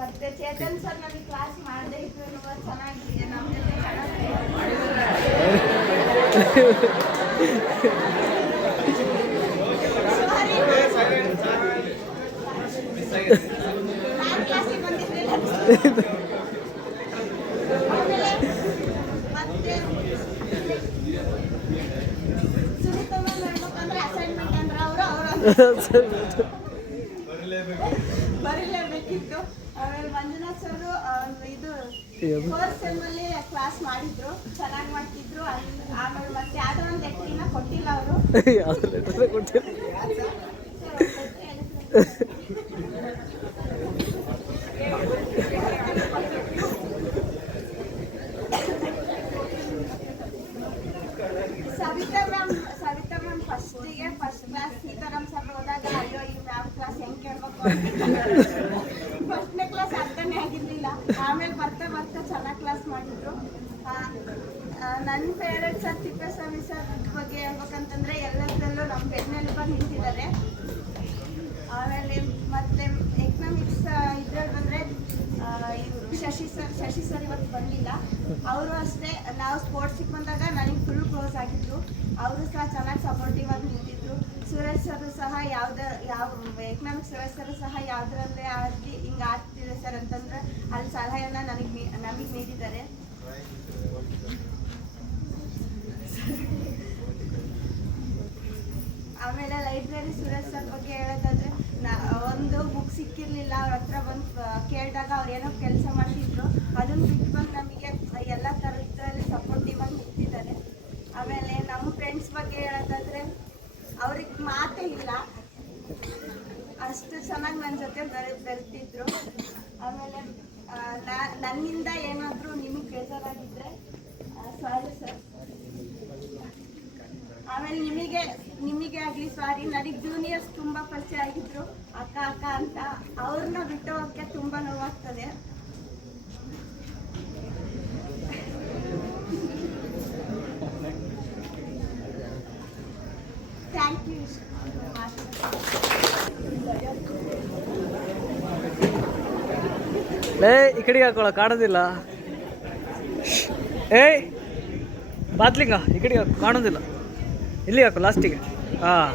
ಮತ್ತೆ ಚೇತನ್ ಸರ್ ನನಗೆ ಕ್ಲಾಸ್ ಮಾಡದೇ ಇದ್ರು ಚೆನ್ನಾಗಿ ನಮ್ಮ ಜೊತೆ ಚೆನ್ನಾಗಿ ಕ್ಲಾಸಿಗೆ ಬಂದಿದ್ದಿಲ್ಲ. ಮತ್ತೆ ಸುನಿತಮ್ಮ ಹೇಳ್ಬೇಕಂದ್ರೆ ಅಸೈನ್ಮೆಂಟ್ ಅಂದ್ರೆ ಅವರು ಬರೀಲೇಬೇಕಿತ್ತು. ಆಮೇಲೆ ಮಂಜುನಾಥ್ ಸರ್ ಇದು ಫೋರ್ತ್ ಸೆಮ್ ಅಲ್ಲಿ ಕ್ಲಾಸ್ ಮಾಡಿದ್ರು, ಚೆನ್ನಾಗಿ ಮಾಡ್ತಿದ್ರು. ಆಮೇಲೆ ಮತ್ತೆ ಯಾವ್ದೋ ಒಂದು ಲೆಟ್ರಿನ ಕೊಟ್ಟಿಲ್ಲ ಅವರು. Savita ma'am first class Sitaram sir ಹೋದಾಗ ಅಯ್ಯೋ ಈ ಮ್ಯಾಮ್ ಕ್ಲಾಸ್ ಹೆಂಗೆ ಕೇಳ್ಬೇಕು ಫಸ್ಟ್ನೇ ಕ್ಲಾಸ್ ಅರ್ಥನೇ ಆಗಿರ್ಲಿಲ್ಲ. ಆಮೇಲೆ ಬರ್ತಾ ಚೆನ್ನಾಗಿ ಕ್ಲಾಸ್ ಮಾಡಿದ್ರು. ನನ್ನ ಫೇವ್ರೆಟ್ ಸರ್ ತಿಪ್ಪೇಸ್ವಾಮಿ ಸರ್ ಬಗ್ಗೆ ಹೇಳ್ಬೇಕಂತಂದ್ರೆ ಎಲ್ಲದರಲ್ಲೂ ನಮ್ಮ ಬೆನ್ನೆಲುಬಾಗಿ ಬಂದು ನಿಂತಿದ್ದಾರೆ. ಆಮೇಲೆ ಮತ್ತೆ ಎಕನಾಮಿಕ್ಸ್ ಇದ್ರಲ್ಲಿ ಬಂದರೆ ಇವರು ಶಶಿ ಸರ್ ಇವತ್ತು ಬಂದಿಲ್ಲ. ಅವರು ಅಷ್ಟೇ, ನಾವು ಸ್ಪೋರ್ಟ್ಸಿಗೆ ಬಂದಾಗ ನನಗೆ ಫುಲ್ ಕ್ಲೋಸ್ ಆಗಿದ್ರು. ಅವರು ಸಹ ಚೆನ್ನಾಗಿ ಸಪೋರ್ಟಿವ್ ಆಗಿ ನಿಂತಿದ್ರು. ಸುರೇಶ್ ಸರ್ ಸಹ ಯಾವ ಎಕನಾಮಿಕ್ಸ್ ಸುರೇಶ್ ಸರ್ ಸಹ ಯಾವುದರಲ್ಲೇ ಆಗಲಿ ಹಿಂಗೆ ಆಗ್ತಿದೆ ಸರ್ ಅಂತಂದ್ರೆ ಅಲ್ಲಿ ಸಲಹೆಯನ್ನು ನಮಗೆ ನೀಡಿದ್ದಾರೆ. ಆಮೇಲೆ ಲೈಬ್ರರಿ ಸುರೇಶ್ ಸರ್ ಬಗ್ಗೆ ಹೇಳೋದಾದ್ರೆ ಒಂದು ಬುಕ್ ಸಿಕ್ಕಿರಲಿಲ್ಲ, ಅವ್ರ ಹತ್ರ ಬಂದು ಕೇಳಿದಾಗ ಅವ್ರು ಏನೋ ಕೆಲಸ ಮಾಡ್ತಿದ್ರು, ಅದನ್ನು ಬಿಟ್ಟು ಬಂದು ನಮಗೆ ಎಲ್ಲ ಥರದ್ರಲ್ಲಿ ಸಪೋರ್ಟಿವ್ ಆಗಿ ನಿಂತಿದ್ದಾರೆ. ಆಮೇಲೆ ನಮ್ಮ ಫ್ರೆಂಡ್ಸ್ ಬಗ್ಗೆ ಹೇಳೋದಾದ್ರೆ ಅವ್ರಿಗೆ ಮಾತೇ ಇಲ್ಲ, ಅಷ್ಟು ಚೆನ್ನಾಗಿ ನನ್ನ ಜೊತೆ ಬೆರೆತಿದ್ರು. ಆಮೇಲೆ ನನ್ನಿಂದ ಏನಾದರೂ ನಿಮಗೆ ಬೇಜಾರಾಗಿದ್ದರೆ ಸಾರಿ ಸರ್. ಆಮೇಲೆ ನಿಮಗೆ ಆಗಲಿ ಸಾರಿ. ನನಗೆ ಜೂನಿಯರ್ಸ್ ತುಂಬ ಪರಿಚಯ ಆಗಿದ್ರು, ಅಕ್ಕ ಅಂತ. ಅವ್ರನ್ನ ಬಿಟ್ಟು ಹೋಗೋಕ್ಕೆ ತುಂಬ ನೋವಾಗ್ತದೆ. Thank you. ಈ ಕಡೆಗೆ ಹಾಕೊಳ್ಳೋ ಕಾಣೋದಿಲ್ಲ. ಬಾತ್ಲಿಂಗ ಈ ಕಡೆಗೆ ಹಾಕೋ, ಕಾಣೋದಿಲ್ಲ. ಇಲ್ಲಿ ಹಾಕು ಲಾಸ್ಟಿಗೆ. ಹಾಂ,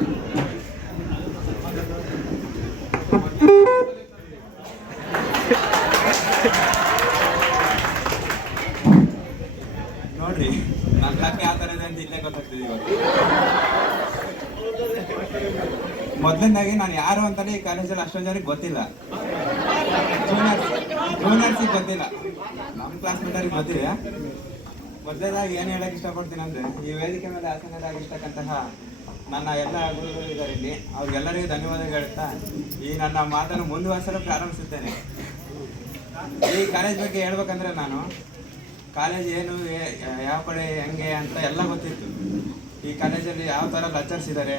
ನೋಡ್ರಿ ನಮ್ಮ ಲಕ್ ಯಾವ ಥರ ಇದೆ ಅಂತ ಇಲ್ಲೇ ಗೊತ್ತಾಗ್ತದೆ ಇವಾಗ. ಮೊದಲನೇದಾಗಿ ನಾನು ಯಾರು ಅಂತಾನೆ ಈ ಕಾಲೇಜಲ್ಲಿ ಅಷ್ಟೊಂದು ಜನರಿಗೆ ಗೊತ್ತಿಲ್ಲ. ಜೂನಿಯರ್ಸಿಗೆ ಗೊತ್ತಿಲ್ಲ, ನಮ್ಮ ಕ್ಲಾಸ್ಮೇಟರಿಗೆ ಗೊತ್ತಿದೆ. ಮೊದಲನೇದಾಗಿ ಏನು ಹೇಳಕ್ಕೆ ಇಷ್ಟಪಡ್ತೀನಿ ಅಂದರೆ, ಈ ವೇದಿಕೆ ಮೇಲೆ ಆಸೀನರಾಗಿರ್ತಕ್ಕಂತಹ ನನ್ನ ಎಲ್ಲ ಗುರುಗಳು ಇದ್ದಾರೆ ಇಲ್ಲಿ, ಅವ್ರಿಗೆಲ್ಲರಿಗೂ ಧನ್ಯವಾದ ಹೇಳ್ತಾ ಈ ನನ್ನ ಮಾತನ್ನು ಮುಂದುವರಿಸಲು ಪ್ರಾರಂಭಿಸುತ್ತೇನೆ. ಈ ಕಾಲೇಜ್ ಬಗ್ಗೆ ಹೇಳ್ಬೇಕಂದ್ರೆ, ನಾನು ಕಾಲೇಜ್ ಏನು, ಯಾವ ಕಡೆ ಹೆಂಗೆ ಅಂತ ಎಲ್ಲ ಗೊತ್ತಿತ್ತು. ಈ ಕಾಲೇಜಲ್ಲಿ ಯಾವ ಥರ ಲೆಕ್ಚರ್ಸ್ ಇದ್ದಾರೆ,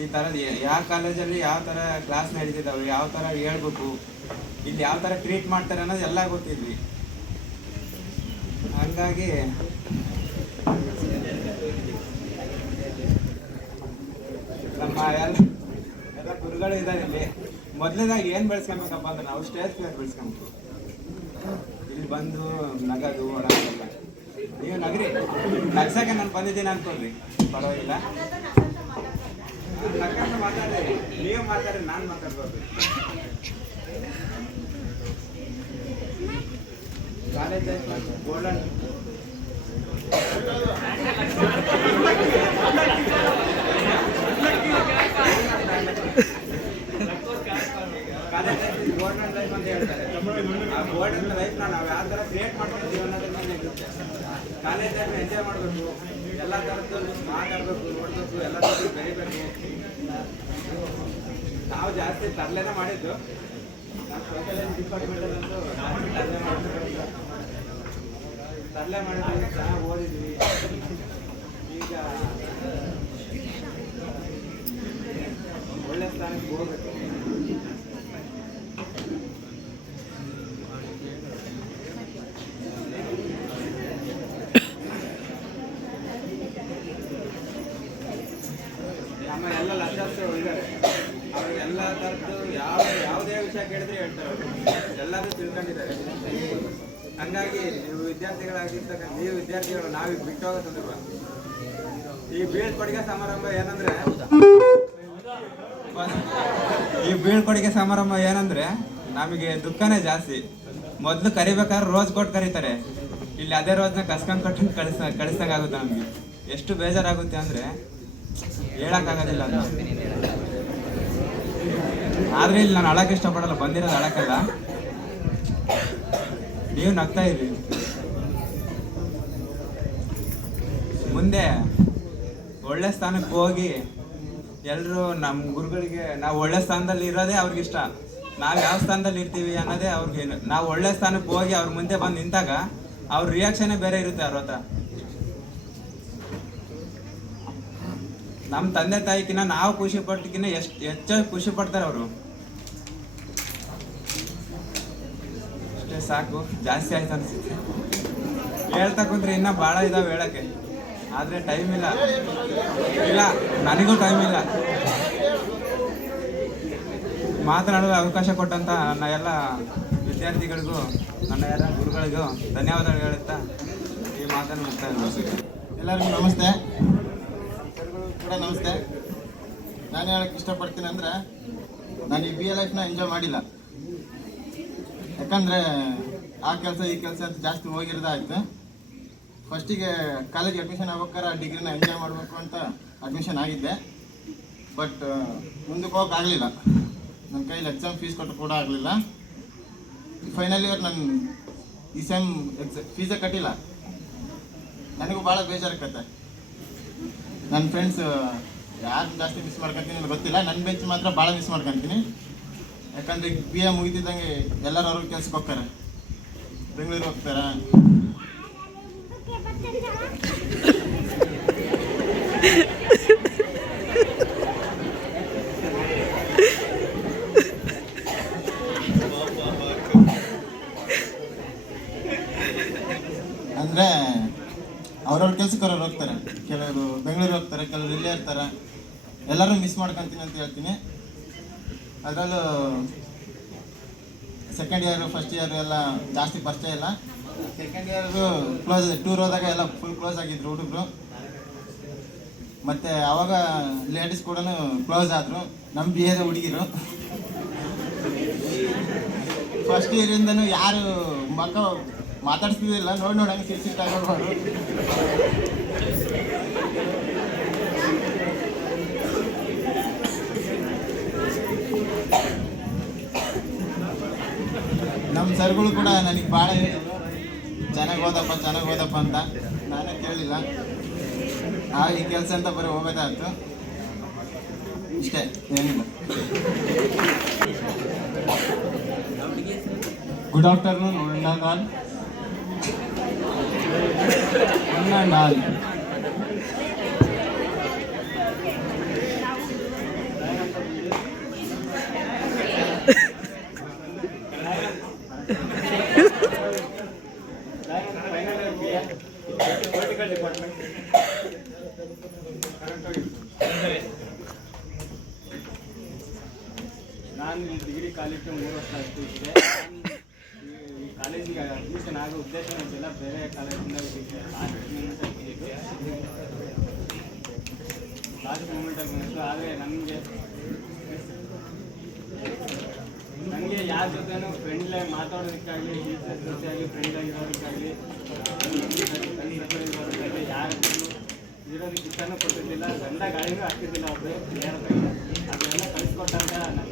ಈ ಥರದ್ದು ಯಾವ ಕಾಲೇಜಲ್ಲಿ ಯಾವ ಥರ ಕ್ಲಾಸ್ ನಡೀತಿದ್ದಾವೆ, ಯಾವ ಥರ ಹೇಳ್ಬೇಕು, ಇಲ್ಲಿ ಯಾವ ಥರ ಟ್ರೀಟ್ ಮಾಡ್ತಾರೆ ಅನ್ನೋದು ಎಲ್ಲ ಗೊತ್ತಿದ್ವಿ. ಹಾಗಾಗಿ ನಮ್ಮ ಎಲ್ಲ ಗುರುಗಳು ಇದ್ದಾರೆ ಇಲ್ಲಿ. ಮೊದಲನೇದಾಗಿ ಏನು ಬೆಳೆಸ್ಕೊಬೇಕಪ್ಪ ಅಂದ್ರೆ, ನಾವು ಸ್ಟೇಜ್ ಫಿಯರ್ ಬೆಳೆಸ್ಕೊಬೇಕು. ಇಲ್ಲಿ ಬಂದು ನಗದು ಒಳಗೆಲ್ಲ ನೀವು ನಗರಿ, ನಗ್ಸಕ್ಕೆ ನಾನು ಬಂದಿದ್ದೀನಿ ಅನ್ಕೊಳ್ರಿ, ಪರವಾಗಿಲ್ಲ. ನಗ್ಕಂತ ಮಾತಾಡಿ, ನೀವು ಮಾತಾಡಿ, ನಾನು ಮಾತಾಡ್ಬೋದು. ಕಾಲೇಜ್ ಗೋಲ್ಡನ್ ಗೋಲ್ಡನ್ ಲೈಫ್ ಅಂತ ಹೇಳ್ತಾರೆ. ಆ ಗೋಲ್ಡನ್ ಲೈಫ್ನ ನಾವು ಯಾವ ಥರ ಕ್ರಿಯೇಟ್ ಮಾಡ್ಕೊಳ್ತೀವಿ ಅನ್ನೋದ್ರ ಮೇಲೆ ಇರುತ್ತೆ. ಕಾಲೇಜ್ ಲೈಫ್ ಎಂಜಾಯ್ ಮಾಡಬೇಕು, ಎಲ್ಲ ಥರದ್ದು ಮಾತಾಡಬೇಕು, ನೋಡಬೇಕು, ಎಲ್ಲ ಥರದ್ದು ಬೆಳಿಬೇಕು. ನಾವು ಜಾಸ್ತಿ ತರಲೆನೇ ಮಾಡಿದ್ದು. ನಾವು ಸೋಷಿಯಲ್ ಡಿಪಾರ್ಟ್ಮೆಂಟಲ್ಲಂತೂ ತರಲೆ ಮಾಡಿದ್ವಿ, ಚೆನ್ನಾಗಿ ಓದಿದ್ವಿ. ಈಗ ಒಳ್ಳೆ ಸ್ಥಾನಕ್ಕೆ ಹೋಗ್ಬೇಕು. ನಮ್ಮ ಎಲ್ಲ ಲೆಕ್ಚರ್ಸ್ ಇದ್ದಾರೆ, ಅವರು ಎಲ್ಲ ಥರದ್ದು ಯಾವುದೇ ವಿಷಯ ಕೇಳಿದ್ರೆ ಹೇಳ್ತಾರೆ. ಎಲ್ಲ ಎಲ್ಲರೂ ತಿಳ್ಕೊಂಡಿದ್ದಾರೆ. ಹಂಗಾಗಿ ನೀವು ವಿದ್ಯಾರ್ಥಿಗಳು ನಾವೀಗ ಬಿಟ್ಟು ಹೋಗೋ ಸಂದರ್ಭ ಈ ಬೀಳ್ಕೊಡುಗೆ ಸಮಾರಂಭ ಏನಂದ್ರೆ ನಮಗೆ ದುಃಖನೇ ಜಾಸ್ತಿ. ಮೊದಲು ಕರಿಬೇಕಾದ್ರೆ ರೋಜ್ ಕೊಟ್ಟು ಕರೀತಾರೆ, ಇಲ್ಲಿ ಅದೇ ರೋಜ್ನ ಕಸ್ಕೊಂಡ್ ಕೊಟ್ಟು ಕಳಿಸಂಗಾಗುತ್ತೆ. ನಮಗೆ ಎಷ್ಟು ಬೇಜಾರಾಗುತ್ತೆ ಅಂದ್ರೆ ಹೇಳಕ್ಕಾಗೋದಿಲ್ಲ ಅಂತ. ಆದ್ರೆ ಇಲ್ಲಿ ನಾನು ಅಳಕ್ಕೆ ಇಷ್ಟಪಡಲ್ಲ, ಬಂದಿರೋದು ಅಳಕ್ಕಲ್ಲ. ನೀವು ನಗ್ತಾ ಇರಿ. ಮುಂದೆ ಒಳ್ಳೆ ಸ್ಥಾನಕ್ಕೆ ಹೋಗಿ ಎಲ್ಲರೂ ನಮ್ಮ ಗುರುಗಳಿಗೆ ನಾವು ಒಳ್ಳೆ ಸ್ಥಾನದಲ್ಲಿ ಇರೋದೇ ಅವ್ರಿಗಿಷ್ಟ. ನಾವು ಯಾವ ಸ್ಥಾನದಲ್ಲಿ ಇರ್ತೀವಿ ಅನ್ನೋದೇ ಅವ್ರಿಗೆ. ನಾವು ಒಳ್ಳೆ ಸ್ಥಾನಕ್ಕೆ ಹೋಗಿ ಅವ್ರ ಮುಂದೆ ಬಂದು ನಿಂತಾಗ ಅವ್ರ ರಿಯಾಕ್ಷನೇ ಬೇರೆ ಇರುತ್ತೆ. ಅವ್ರ ಹತ್ರ ನಮ್ಮ ತಂದೆ ತಾಯಿಕಿನ್ನ ನಾವು ಖುಷಿ ಪಟ್ಟಕಿನ್ನ ಹೆಚ್ಚಾಗಿ ಖುಷಿ ಪಡ್ತಾರೆ ಅವರು. ಅಷ್ಟೇ ಸಾಕು, ಜಾಸ್ತಿ ಆಯ್ತು ಅನ್ಸುತ್ತೆ. ಹೇಳ್ತಾ ಕುಂತ್ರೆ ಇನ್ನೂ ಭಾಳ ಇದಾವೆ ಹೇಳಕ್ಕೆ, ಆದರೆ ಟೈಮ್ ಇಲ್ಲ. ನನಗೂ ಟೈಮ್ ಇಲ್ಲ. ಮಾತನಾಡಲು ಅವಕಾಶ ಕೊಟ್ಟಂತ ನನ್ನ ಎಲ್ಲ ವಿದ್ಯಾರ್ಥಿಗಳಿಗೂ ನನ್ನ ಎಲ್ಲ ಗುರುಗಳಿಗೂ ಧನ್ಯವಾದಗಳು ಹೇಳುತ್ತಾ ಈ ಮಾತನ್ನು ಮುಕ್ತಾಯ ಮಾಡ್ತೀನಿ. ಎಲ್ಲರಿಗೂ ನಮಸ್ತೆ. ಕೂಡ ನಮಸ್ತೆ. ನಾನು ಹೇಳಕ್ಕೆ ಇಷ್ಟಪಡ್ತೀನಿ ಅಂದರೆ, ನಾನು ಈ BA ಲೈಫ್ನ ಎಂಜಾಯ್ ಮಾಡಿಲ್ಲ. ಯಾಕಂದರೆ ಆ ಕೆಲಸ ಈ ಕೆಲಸ ಅಂತ ಜಾಸ್ತಿ ಹೋಗಿರೋದಾಯ್ತು. ಫಸ್ಟಿಗೆ ಕಾಲೇಜ್ ಅಡ್ಮಿಷನ್ ಆಗ್ಬೇಕಾದ್ರೆ ಆ ಡಿಗ್ರಿನ ಎಂಜಾಯ್ ಮಾಡಬೇಕು ಅಂತ ಅಡ್ಮಿಷನ್ ಆಗಿದ್ದೆ. ಬಟ್ ಮುಂದಕ್ಕೆ ಹೋಗೋಕ್ಕಾಗಲಿಲ್ಲ. ನನ್ನ ಕೈಲಿ ಎಕ್ಸಾಮ್ ಫೀಸ್ ಕೊಟ್ಟು ಕೂಡ ಆಗಲಿಲ್ಲ. ಫೈನಲ್ ಇಯರ್ ನಾನು ಈ ಸೆಮ್ ಫೀಸೇ ಕಟ್ಟಿಲ್ಲ. ನನಗೂ ಭಾಳ ಬೇಜಾರಾಗತ್ತೆ. ನನ್ನ ಫ್ರೆಂಡ್ಸ್ ಯಾರು ಜಾಸ್ತಿ ಮಿಸ್ ಮಾಡ್ಕೊತೀನಿ ನನಗೆ ಗೊತ್ತಿಲ್ಲ. ನನ್ನ ಬೆಂಚ್ ಮಾತ್ರ ಭಾಳ ಮಿಸ್ ಮಾಡ್ಕೊತೀನಿ. ಯಾಕಂದರೆ BA ಮುಗಿತಿದ್ದಂಗೆ ಎಲ್ಲರೂ ಅವ್ರಿಗೆ ಕೆಲ್ಸಕ್ಕೆ ಹೋಗ್ತಾರೆ, ಬೆಂಗಳೂರಿಗೆ ಹೋಗ್ತಾರೆ. ಅಂದರೆ ಅವ್ರವ್ರ ಕೆಲ್ಸಕ್ಕೆ ಅವ್ರವ್ರು ಹೋಗ್ತಾರೆ. ಕೆಲವರು ಬೆಂಗಳೂರಿಗೆ ಹೋಗ್ತಾರೆ, ಕೆಲವರು ಇಲ್ಲೇ ಇರ್ತಾರೆ. ಎಲ್ಲರೂ ಮಿಸ್ ಮಾಡ್ಕೊತೀನಿ ಅಂತ ಹೇಳ್ತೀನಿ. ಅದರಲ್ಲೂ ಸೆಕೆಂಡ್ ಇಯರು ಫಸ್ಟ್ ಇಯರ್ ಎಲ್ಲ ಜಾಸ್ತಿ ಪರಿಚಯ ಇಲ್ಲ. ಸೆಕೆಂಡ್ ಇಯರ್ಗೂ ಕ್ಲೋಸ್, ಟೂರ್ ಹೋದಾಗ ಎಲ್ಲ ಫುಲ್ ಕ್ಲೋಸ್ ಆಗಿದ್ರು ಹುಡುಗರು. ಮತ್ತು ಆವಾಗ ಲೇಡೀಸ್ ಕೂಡ ಕ್ಲೋಸ್ ಆದರು, ನಮ್ಮ BAದ ಹುಡುಗಿರು. ಫಸ್ಟ್ ಇಯರಿಂದನೂ ಯಾರು ಮಕ್ಕ ಮಾತಾಡ್ತಿದ್ದಿಲ್ಲ, ನೋಡಂಗೆ ಸಿಟ್ಟಾಗೋರು. ನಮ್ಮ ಸರ್ಗಳು ಕೂಡ ನನಗೆ ಭಾಳ ಹೇಳಿದ್ರು, ಚೆನ್ನಾಗಿ ಓದಪ್ಪ ಅಂತ. ನಾನೇ ಕೇಳಲಿಲ್ಲ. ಈ ಕೆಲಸ ಅಂತ ಬರೀ ಹೋಗೋದಾಯ್ತು, ಇಷ್ಟೇ, ಏನಿಲ್ಲ. Good afternoon one and all. ನಾನು ಈ ಡಿಗ್ರಿ ಕಾಲೇಜ್ಗೆ 3 ವರ್ಷ ಅಷ್ಟು ಇದ್ದೆ. ಈ ಕಾಲೇಜಿಗೆ ಅಡ್ಮಿಷನ್ ಆಗೋ ಉದ್ದೇಶ ಇಲ್ಲ, ಬೇರೆ ಕಾಲೇಜಿಂದ ಲಾಸ್ಟ್ ಮೂಮೆಂಟಾಗಿ ಬಂದಿತ್ತು. ಆದರೆ ನನಗೆ ಯಾರ ಜೊತೆನೂ ಫ್ರೆಂಡ್ಲಾಗಿ ಮಾತಾಡೋದಕ್ಕಾಗಲಿ, ಟೀಚರ್ಸ್ ಜೊತೆ ಆಗಲಿ ಫ್ರೆಂಡ್ ಆಗಿರೋದಕ್ಕಾಗಲಿ, ಇರೋದಕ್ಕಾಗಲಿ ಯಾರ ಇರೋದಕ್ಕೆ ಇಷ್ಟನೂ ಕೊಡ್ತಿದ್ದಿಲ್ಲ. ಗಂಡ ಗಾಳಿನೂ ಹಾಕ್ತಿದ್ದಿಲ್ಲ. ಒಬ್ಬರು ಅದನ್ನೆಲ್ಲ ಕಲಿಸ್ಕೊಟ್ಟಾಗ ನನ್ನ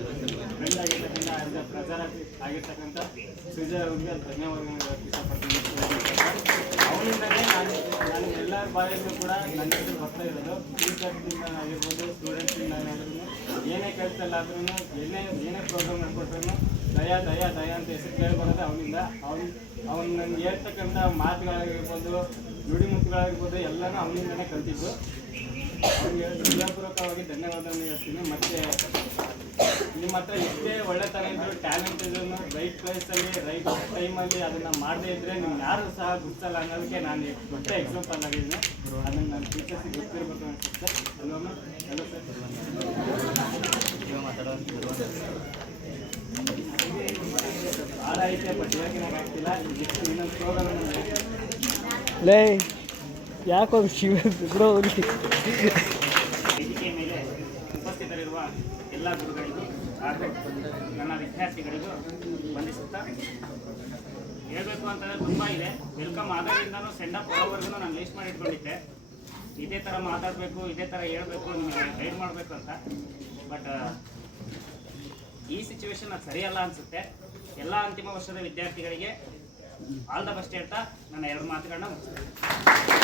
ಫ್ರೆಂಡ್ ಆಗಿರ್ತಕ್ಕಂಥ ಪ್ರಚಾರ ಆಗಿರ್ತಕ್ಕಂಥ ಸುಜಯ್ ಅವ್ರಿಗೆ ಧನ್ಯವಾದಗಳು ಹೇಳೋಕ್ಕೆ ಇಷ್ಟಪಡ್ತೀನಿ. ಅವನಿಂದಲೇ ನಾನು ಎಲ್ಲರ ಬಾಯಲ್ಲೂ ಕೂಡ ನನ್ನ ಹೆಸರು ಬರ್ತಾ ಇರೋದು. ಟೀಚರ್ಸಿಂದ ಆಗಿರ್ಬೋದು, ಸ್ಟೂಡೆಂಟ್ಸಿಂದ ಏನಾದ್ರೂ, ಏನೇ ಕೆಲಸಲ್ಲಾದ್ರೂ, ಏನೇ ಪ್ರೋಗ್ರಾಮ್ ನಡ್ಕೊಟ್ರೂ ದಯಾ ಅಂತ ಹೆಸರು ಕೇಳ್ಬರೋದು ಅವನಿಂದ. ಅವ್ನು ನನಗೆ ಹೇಳ್ತಕ್ಕಂಥ ಮಾತುಗಳಾಗಿರ್ಬೋದು, ನುಡಿಮುತ್ತುಗಳಾಗಿರ್ಬೋದು ಎಲ್ಲನೂ ಅವನಿಂದನೇ ಕಲ್ತಿದ್ದು. ಅವ್ನಿಗೆ ಹೃದಯಪೂರ್ವಕವಾಗಿ ಧನ್ಯವಾದವನ್ನು ಹೇಳ್ತೀನಿ. ಮತ್ತು ನಿಮ್ಮ ಹತ್ರ ಎಷ್ಟೇ ಒಳ್ಳೆತನ ಇದ್ದರೂ, ಟ್ಯಾಲೆಂಟ್ ಇದ್ರೂ, ರೈಟ್ ಪ್ಲೇಸಲ್ಲಿ ರೈಟ್ ಟೈಮಲ್ಲಿ ಅದನ್ನು ಮಾಡದೇ ಇದ್ದರೆ ನಿಮ್ಗೆ ಯಾರು ಸಹ ಗುರ್ತಲ್ಲ ಅನ್ನೋದಕ್ಕೆ ನಾನು ದೊಡ್ಡ ಎಕ್ಸಾಂಪಲ್ ಆಗಿದ್ದೀನಿ. ಅದನ್ನು ನನ್ನ ಟೀಚರ್ಸಿಗೆ ಗೊತ್ತಿರಬೇಕು ಅನಿಸುತ್ತೆ. Hello sir. ಭಾಳ ಐತೆ ಬಟ್ ಇವಾಗಿನಾಗ ಆಗ್ತಿಲ್ಲ. ಇನ್ನೊಂದು ಪ್ರೋಗ್ರಾಮ್ ಲೇ ಯಾಕೊಂದು ಶಿವ ಬಿಡೋ ವೇದಿಕೆಯ ಮೇಲೆ ಉಪಸ್ಥಿತರಿರುವ ಎಲ್ಲ ಗುರುಗಳಿಗೂ ಹಾಗೂ ನನ್ನ ವಿದ್ಯಾರ್ಥಿಗಳಿಗೂ ವಂದಿಸುತ್ತಾ ಹೇಳಬೇಕು ಅಂತಂದರೆ ತುಂಬ ಇದೆ. ವೆಲ್ಕಮ್ ಆದಾಗಿಂದನೂ ಸೆಂಡ್ ಅಪ್ ಬರೋವರೆಗೂ ನಾನು ಲಿಸ್ಟ್ ಮಾಡಿ ಇಟ್ಕೊಂಡಿದ್ದೆ, ಇದೇ ಥರ ಮಾತಾಡಬೇಕು, ಇದೇ ಥರ ಹೇಳ್ಬೇಕು, ನಿಮಗೆ ಗೈಡ್ ಮಾಡಬೇಕು ಅಂತ. ಬಟ್ ಈ ಸಿಚುವೇಶನ್ ಅದು ಸರಿಯಲ್ಲ ಅನಿಸುತ್ತೆ. ಎಲ್ಲ ಅಂತಿಮ ವರ್ಷದ ವಿದ್ಯಾರ್ಥಿಗಳಿಗೆ ಆಲ್ ದ ಬೆಸ್ಟ್ ಹೇಳ್ತಾ ನನ್ನ 2 ಮಾತುಗಳನ್ನ ಮುಗಿಸ್ತೇನೆ.